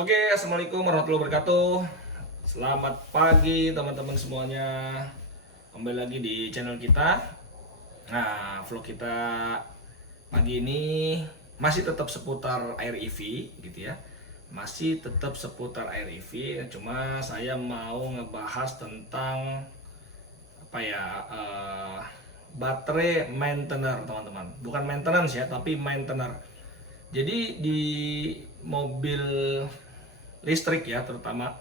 Oke, assalamualaikum warahmatullahi wabarakatuh. Selamat pagi teman-teman semuanya. Kembali lagi di channel kita. Nah, vlog kita pagi ini masih tetap seputar air EV gitu ya. Masih tetap seputar air EV. Cuma saya mau ngebahas tentang apa ya? Baterai maintainer teman-teman. Bukan maintenance ya, tapi maintainer. Jadi di mobil listrik ya, terutama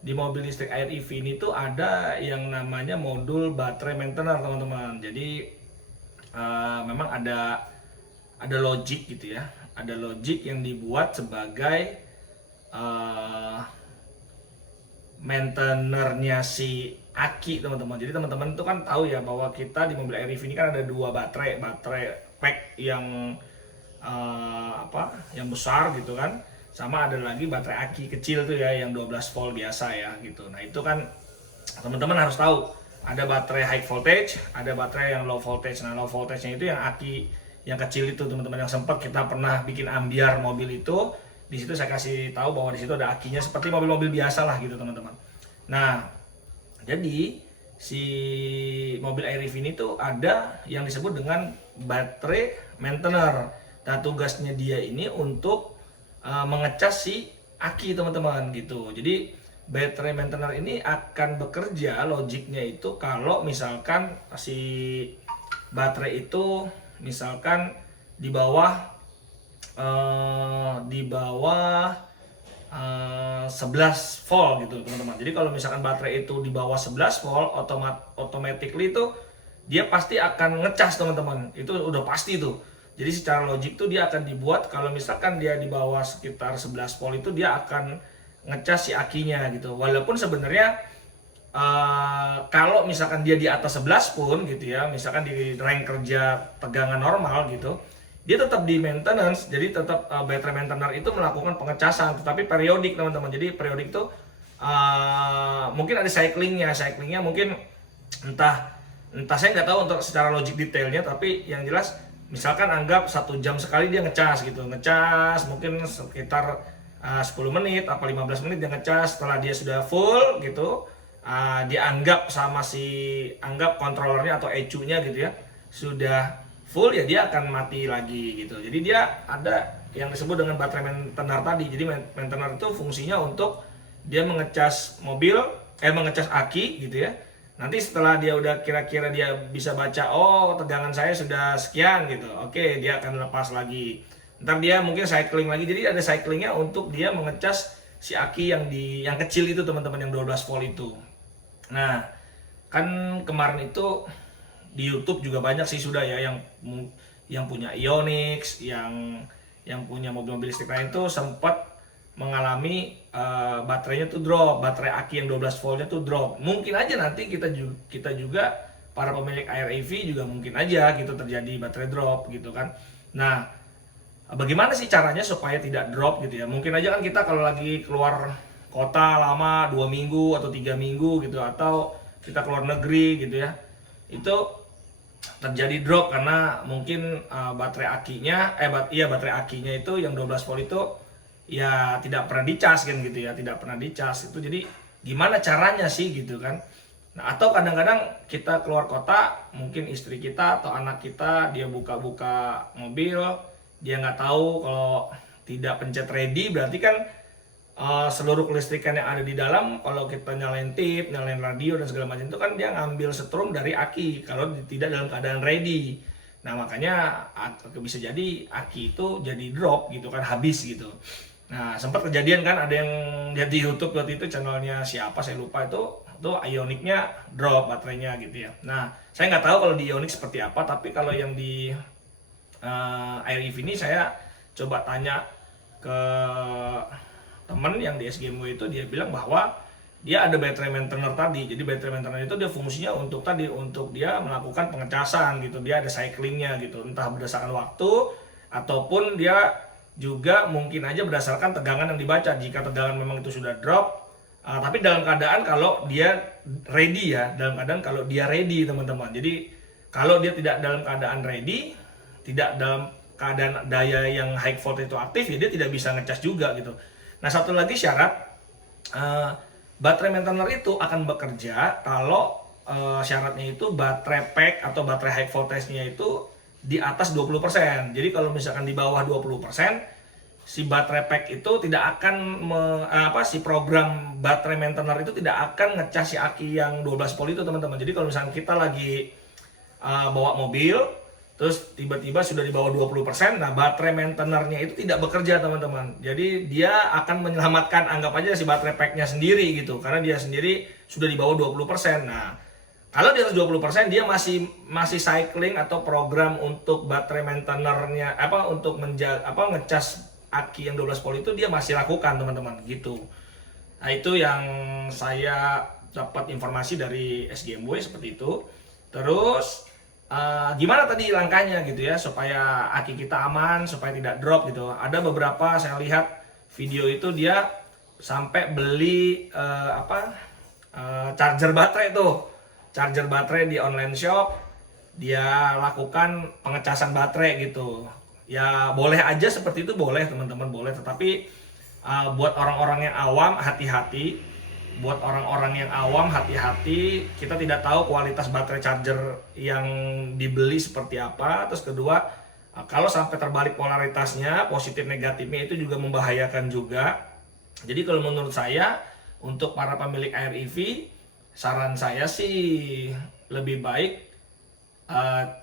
di mobil listrik air EV ini tuh ada yang namanya modul baterai maintainer teman-teman. Jadi memang ada logic gitu ya, ada logic yang dibuat sebagai maintainernya si aki teman-teman. Jadi teman-teman itu kan tahu ya bahwa kita di mobil air EV ini kan ada dua baterai pack yang yang besar gitu kan, sama ada lagi baterai aki kecil tuh ya yang 12 volt biasa ya gitu. Nah itu kan teman-teman harus tahu ada baterai high voltage, ada baterai yang low voltage. Nah low voltage nya itu yang aki yang kecil itu teman-teman, yang sempat kita pernah bikin ambiar mobil itu. Di situ saya kasih tahu bahwa di situ ada akinya seperti mobil-mobil biasa lah gitu teman-teman. Nah jadi si mobil air EV ini tuh ada yang disebut dengan baterai maintainer. Nah tugasnya dia ini untuk mengecas si aki teman-teman gitu. Jadi baterai maintainer ini akan bekerja logiknya itu kalau misalkan si baterai itu misalkan di bawah 11 volt gitu teman-teman. Jadi kalau misalkan baterai itu di bawah 11 volt, automatically itu dia pasti akan ngecas teman-teman. Itu udah pasti tuh. Jadi secara logik tuh dia akan dibuat kalau misalkan dia di bawah sekitar 11 volt itu dia akan ngecas si akinya gitu. Walaupun sebenarnya kalau misalkan dia di atas 11 pun gitu ya, misalkan di rank kerja tegangan normal gitu, dia tetap di maintenance. Jadi tetap baterai maintainer itu melakukan pengecasan, tetapi periodik teman-teman. Jadi periodik itu mungkin ada cyclingnya mungkin entah saya nggak tahu untuk secara logik detailnya, tapi yang jelas misalkan anggap 1 jam sekali dia ngecas gitu, ngecas mungkin sekitar 10 menit apa 15 menit dia ngecas. Setelah dia sudah full gitu, dia anggap anggap kontrolernya atau ECU-nya gitu ya sudah full, ya dia akan mati lagi gitu. Jadi dia ada yang disebut dengan baterai maintainer tadi. Jadi maintainer itu fungsinya untuk dia mengecas mengecas aki gitu ya. Nanti setelah dia udah kira-kira dia bisa baca, oh tegangan saya sudah sekian gitu, oke dia akan lepas lagi. Ntar dia mungkin cycling lagi. Jadi ada cyclingnya untuk dia mengecas si aki yang kecil itu teman-teman, yang 12 volt itu. Nah kan kemarin itu di YouTube juga banyak sih sudah ya yang punya Ionix, yang punya mobil-mobil listrik lain tuh sempat mengalami baterainya tuh drop, baterai aki yang 12 voltnya tuh drop. Mungkin aja nanti kita juga para pemilik air EV juga mungkin aja gitu terjadi baterai drop gitu kan. Nah, bagaimana sih caranya supaya tidak drop gitu ya? Mungkin aja kan kita kalau lagi keluar kota lama 2 minggu atau 3 minggu gitu, atau kita keluar negeri gitu ya, itu terjadi drop karena mungkin baterai akinya itu yang 12 volt itu ya tidak pernah dicas kan gitu ya, tidak pernah dicas itu. Jadi gimana caranya sih gitu kan. Nah atau kadang-kadang kita keluar kota, mungkin istri kita atau anak kita dia buka-buka mobil, dia nggak tahu kalau tidak pencet ready, berarti kan seluruh kelistrikan yang ada di dalam, kalau kita nyalain tip, nyalain radio dan segala macam itu kan dia ngambil setrum dari aki kalau tidak dalam keadaan ready. Nah makanya bisa jadi aki itu jadi drop gitu kan, habis gitu. Nah sempat kejadian kan, ada yang lihat di YouTube waktu itu, channelnya siapa saya lupa, itu Ionix-nya drop baterainya gitu ya. Nah saya nggak tahu kalau di Ionix seperti apa, tapi kalau yang di Air EV ini saya coba tanya ke temen yang di SGMW itu, dia bilang bahwa dia ada baterai maintainer tadi. Jadi baterai maintainer itu dia fungsinya untuk dia melakukan pengecasan gitu, dia ada cyclingnya gitu, entah berdasarkan waktu ataupun dia juga mungkin aja berdasarkan tegangan yang dibaca. Jika tegangan memang itu sudah drop, tapi dalam keadaan kalau dia ready ya, dalam keadaan kalau dia ready teman-teman. Jadi kalau dia tidak dalam keadaan ready, tidak dalam keadaan daya yang high volt itu aktif, ya dia tidak bisa ngecas juga gitu. Nah, satu lagi syarat, baterai maintainer itu akan bekerja kalau syaratnya itu baterai pack atau baterai high voltage-nya itu di atas 20%. Jadi kalau misalkan di bawah 20%, si baterai pack itu tidak akan si program baterai maintainer itu tidak akan ngecas si aki yang 12 volt itu, teman-teman. Jadi kalau misalkan kita lagi bawa mobil terus tiba-tiba sudah di bawah 20%, nah baterai maintainernya itu tidak bekerja, teman-teman. Jadi dia akan menyelamatkan, anggap aja si baterai pack-nya sendiri gitu, karena dia sendiri sudah di bawah 20%. Nah, kalau di atas 20% dia masih cycling atau program untuk baterai maintainernya untuk ngecas aki yang 12 volt itu dia masih lakukan, teman-teman, gitu. Nah, itu yang saya dapat informasi dari SGMW seperti itu. Terus gimana tadi langkahnya gitu ya supaya aki kita aman, supaya tidak drop gitu. Ada beberapa saya lihat video itu dia sampai beli charger baterai tuh. Charger baterai di online shop, dia lakukan pengecasan baterai gitu. Ya boleh aja seperti itu, boleh teman-teman, boleh. Tetapi buat orang-orang yang awam hati-hati. Buat orang-orang yang awam hati-hati, kita tidak tahu kualitas baterai charger yang dibeli seperti apa. Terus kedua, kalau sampai terbalik polaritasnya, positif negatifnya itu juga membahayakan juga. Jadi kalau menurut saya, untuk para pemilik air EV, saran saya sih lebih baik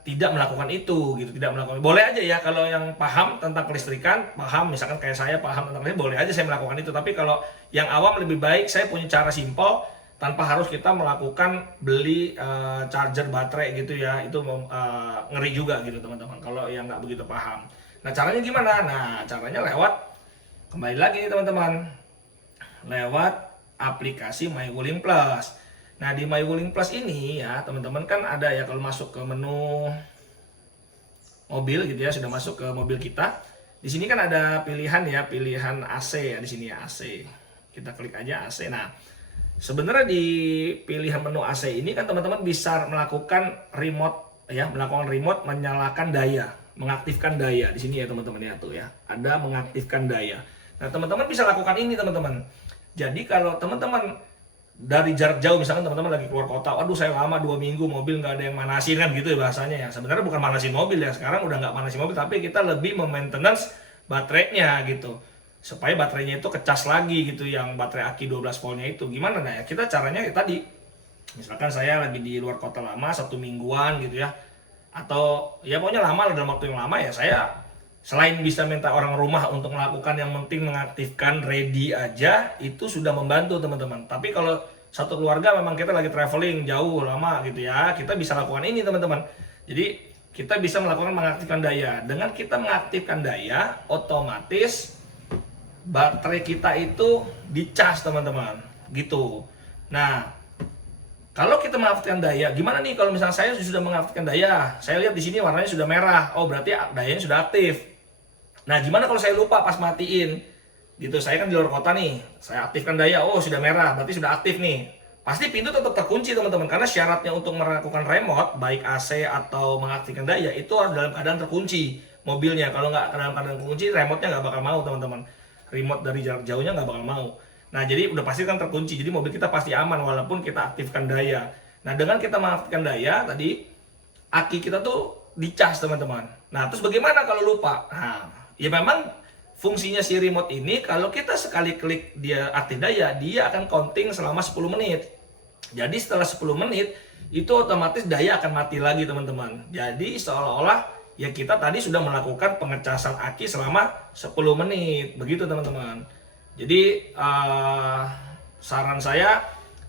tidak melakukan itu gitu, tidak melakukan. Boleh aja ya kalau yang paham tentang kelistrikan, paham misalkan kayak saya paham tentang kelistrikan, boleh aja saya melakukan itu. Tapi kalau yang awam lebih baik saya punya cara simpel tanpa harus kita melakukan beli charger baterai gitu ya. Itu ngeri juga gitu, teman-teman, kalau yang nggak begitu paham. Nah, caranya gimana? Nah, caranya kembali lagi teman-teman, lewat aplikasi MyWuling Plus. Nah, di MyWuling Plus ini ya teman-teman kan ada ya, kalau masuk ke menu mobil gitu ya, sudah masuk ke mobil kita. Di sini kan ada pilihan ya, pilihan AC ya, di sini ya AC. Kita klik aja AC. Nah, sebenarnya di pilihan menu AC ini kan teman-teman bisa melakukan remote ya, menyalakan daya, mengaktifkan daya. Di sini ya teman-teman ya, tuh ya. Ada mengaktifkan daya. Nah, teman-teman bisa lakukan ini, teman-teman. Jadi kalau teman-teman dari jarak jauh, misalkan teman-teman lagi keluar kota, waduh saya lama 2 minggu mobil nggak ada yang manasin kan gitu ya bahasanya ya. Sebenarnya bukan manasin mobil ya, sekarang udah nggak manasin mobil, tapi kita lebih memaintenance baterainya gitu, supaya baterainya itu kecas lagi gitu, yang baterai aki 12 voltnya itu. Gimana nah ya, kita caranya ya tadi, misalkan saya lagi di luar kota lama 1 mingguan gitu ya, atau ya pokoknya lama dalam waktu yang lama ya, saya selain bisa minta orang rumah untuk melakukan, yang penting mengaktifkan ready aja, itu sudah membantu teman-teman. Tapi kalau satu keluarga memang kita lagi traveling jauh lama gitu ya, kita bisa lakukan ini teman-teman. Jadi kita bisa melakukan mengaktifkan daya. Dengan kita mengaktifkan daya, otomatis baterai kita itu dicas teman-teman gitu. Nah, kalau kita mengaktifkan daya, gimana nih kalau misalnya saya sudah mengaktifkan daya? Saya lihat di sini warnanya sudah merah. Oh, berarti dayanya sudah aktif. Nah, gimana kalau saya lupa pas matiin? Gitu, saya kan di luar kota nih. Saya aktifkan daya, oh sudah merah, berarti sudah aktif nih. Pasti pintu tetap terkunci teman-teman, karena syaratnya untuk melakukan remote, baik AC atau mengaktifkan daya, itu harus dalam keadaan terkunci mobilnya. Kalau nggak dalam keadaan terkunci, remote-nya nggak bakal mau teman-teman. Remote dari jarak jauhnya nggak bakal mau. Nah, jadi udah pasti kan terkunci, jadi mobil kita pasti aman walaupun kita aktifkan daya. Nah, dengan kita mengaktifkan daya tadi, aki kita tuh dicas teman-teman. Nah, terus bagaimana kalau lupa? Nah, ya memang fungsinya si remote ini, kalau kita sekali klik dia aktif daya, dia akan counting selama 10 menit. Jadi setelah 10 menit, itu otomatis daya akan mati lagi teman-teman. Jadi seolah-olah ya kita tadi sudah melakukan pengecasan aki selama 10 menit. Begitu teman-teman. Jadi saran saya,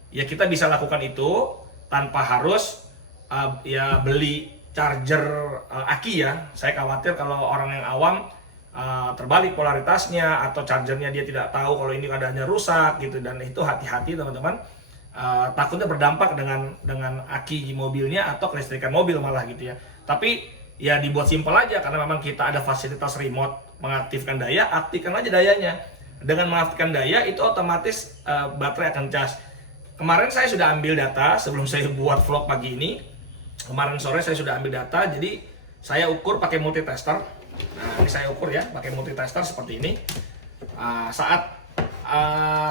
ya kita bisa lakukan itu tanpa harus ya beli charger aki ya. Saya khawatir kalau orang yang awam terbalik polaritasnya atau chargernya dia tidak tahu kalau ini keadaannya rusak gitu, dan itu hati-hati teman-teman, takutnya berdampak dengan aki mobilnya atau kelistrikan mobil malah gitu ya. Tapi ya dibuat simpel aja, karena memang kita ada fasilitas remote mengaktifkan daya, aktifkan aja dayanya. Dengan mengaktifkan daya itu otomatis baterai akan cas. Kemarin saya sudah ambil data sebelum saya buat vlog pagi ini. Kemarin sore saya sudah ambil data, jadi saya ukur pakai multitester. Nah, ini saya ukur ya pakai multitester seperti ini. Saat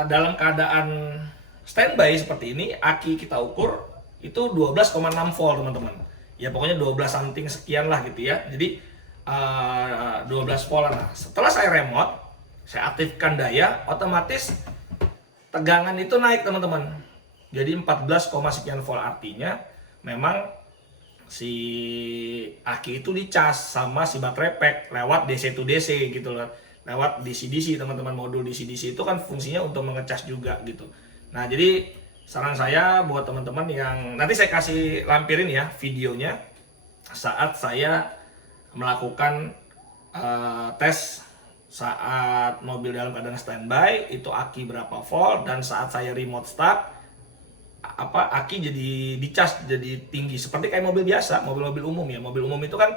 dalam keadaan standby seperti ini, aki kita ukur itu 12,6 volt teman-teman. Ya pokoknya 12 something sekian lah gitu ya. Jadi 12 volt. Nah, setelah saya remote, saya aktifkan daya, otomatis tegangan itu naik teman-teman. Jadi 14, sekian volt, artinya memang si aki itu dicas sama si baterai pack lewat DC to DC gitu loh. Lewat DC-DC teman-teman, modul DC-DC itu kan fungsinya untuk mengecas juga gitu. Nah jadi saran saya buat teman-teman yang nanti saya kasih lampirin ya videonya saat saya melakukan tes saat mobil dalam keadaan standby itu aki berapa volt, dan saat saya remote start aki jadi dicas jadi tinggi seperti kayak mobil biasa, mobil-mobil umum ya. Mobil umum itu kan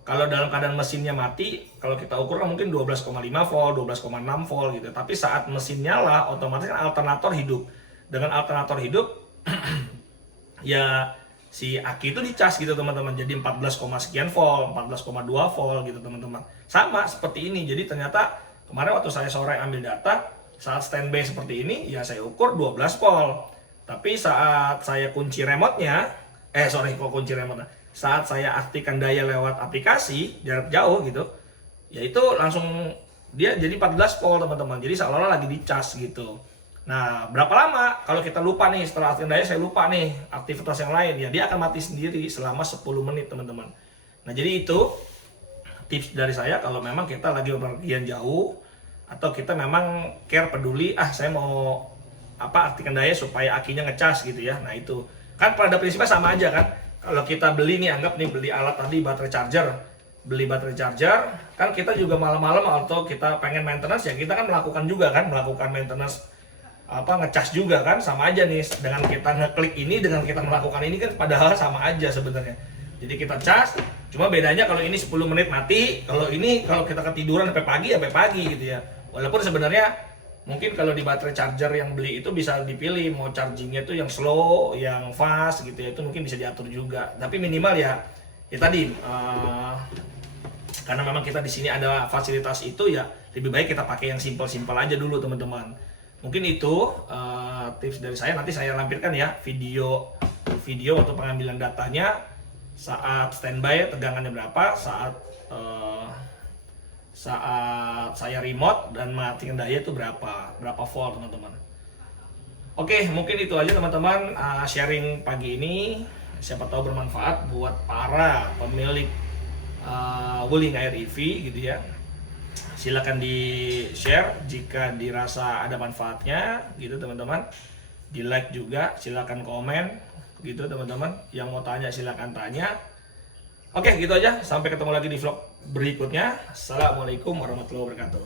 kalau dalam keadaan mesinnya mati, kalau kita ukur kan mungkin 12,5 volt, 12,6 volt gitu. Tapi saat mesin nyala, otomatis kan alternator hidup. Dengan alternator hidup ya si aki itu dicas gitu teman-teman, jadi 14, sekian volt, 14,2 volt gitu teman-teman. Sama seperti ini. Jadi ternyata kemarin waktu saya sore ambil data saat standby seperti ini ya saya ukur 12 volt. Tapi saat saya kunci remote-nya, kunci remote-nya, saat saya aktifkan daya lewat aplikasi jarak jauh gitu, ya itu langsung dia jadi 14 volt teman-teman. Jadi seolah-olah lagi dicas gitu. Nah, berapa lama kalau kita lupa nih, setelah aktifkan daya saya lupa nih aktivitas yang lain, ya dia akan mati sendiri selama 10 menit teman-teman. Nah, jadi itu tips dari saya kalau memang kita lagi bepergian jauh atau kita memang care peduli, saya mau aktifkan daya supaya akinya ngecas gitu ya. Nah, itu kan pada prinsipnya sama aja kan. Kalau kita beli nih, anggap nih beli alat tadi baterai charger, kan kita juga malam-malam atau kita pengen maintenance ya kita kan melakukan maintenance ngecas juga kan, sama aja nih dengan kita ngeklik ini dengan kita melakukan ini kan padahal sama aja sebenarnya. Jadi kita cas, cuma bedanya kalau ini 10 menit mati, kalau kita ketiduran sampai pagi gitu ya. Walaupun sebenarnya mungkin kalau di baterai charger yang beli itu bisa dipilih mau chargingnya itu yang slow, yang fast gitu ya, itu mungkin bisa diatur juga. Tapi minimal ya tadi karena memang kita di sini ada fasilitas itu ya lebih baik kita pakai yang simpel-simpel aja dulu teman-teman. Mungkin itu tips dari saya. Nanti saya lampirkan ya video atau pengambilan datanya saat standby tegangannya berapa, saat saya remote dan matikan daya itu berapa volt teman-teman. Oke, mungkin itu aja teman-teman sharing pagi ini. Siapa tahu bermanfaat buat para pemilik Wuling Air EV gitu ya. Silakan di share jika dirasa ada manfaatnya gitu teman-teman. Di like juga, silakan komen gitu teman-teman. Yang mau tanya silakan tanya. Oke, gitu aja. Sampai ketemu lagi di vlog berikutnya. Assalamualaikum warahmatullahi wabarakatuh.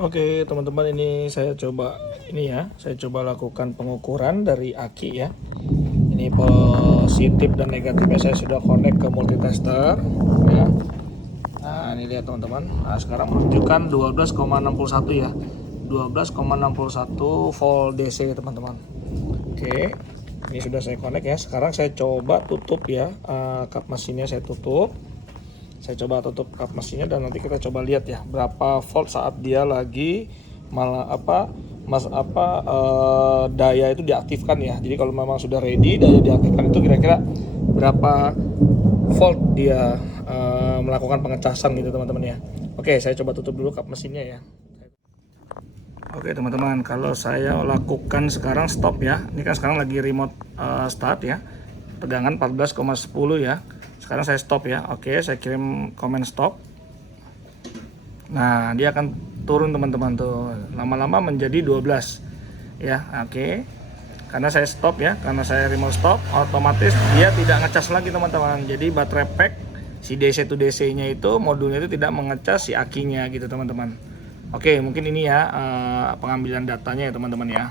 Oke teman-teman, ini saya coba lakukan pengukuran dari aki ya. Ini positif dan negatifnya saya sudah connect ke multitester ya. Nah ini lihat teman-teman, sekarang menunjukkan 12,61 ya, 12,61 volt DC teman-teman. Oke, ini sudah saya connect ya. Sekarang saya coba tutup ya, kap mesinnya saya tutup. Saya coba tutup kap mesinnya dan nanti kita coba lihat ya berapa volt saat dia lagi daya itu diaktifkan ya. Jadi kalau memang sudah ready daya diaktifkan itu kira-kira berapa volt dia melakukan pengecasan gitu teman-teman ya. Oke, saya coba tutup dulu kap mesinnya ya. Oke teman-teman, kalau saya lakukan sekarang stop ya. Ini kan sekarang lagi remote start ya. Tegangan 14,10 ya. Sekarang saya stop ya. Oke, saya kirim komen stop. Nah, dia akan turun teman-teman tuh. Lama-lama menjadi 12 ya. Oke. Karena saya stop ya, karena saya remote stop, otomatis dia tidak ngecas lagi teman-teman. Jadi baterai pack si DC to DC-nya itu modulnya itu tidak mengecas si akinya gitu teman-teman. Oke, mungkin ini ya pengambilan datanya ya teman-teman ya.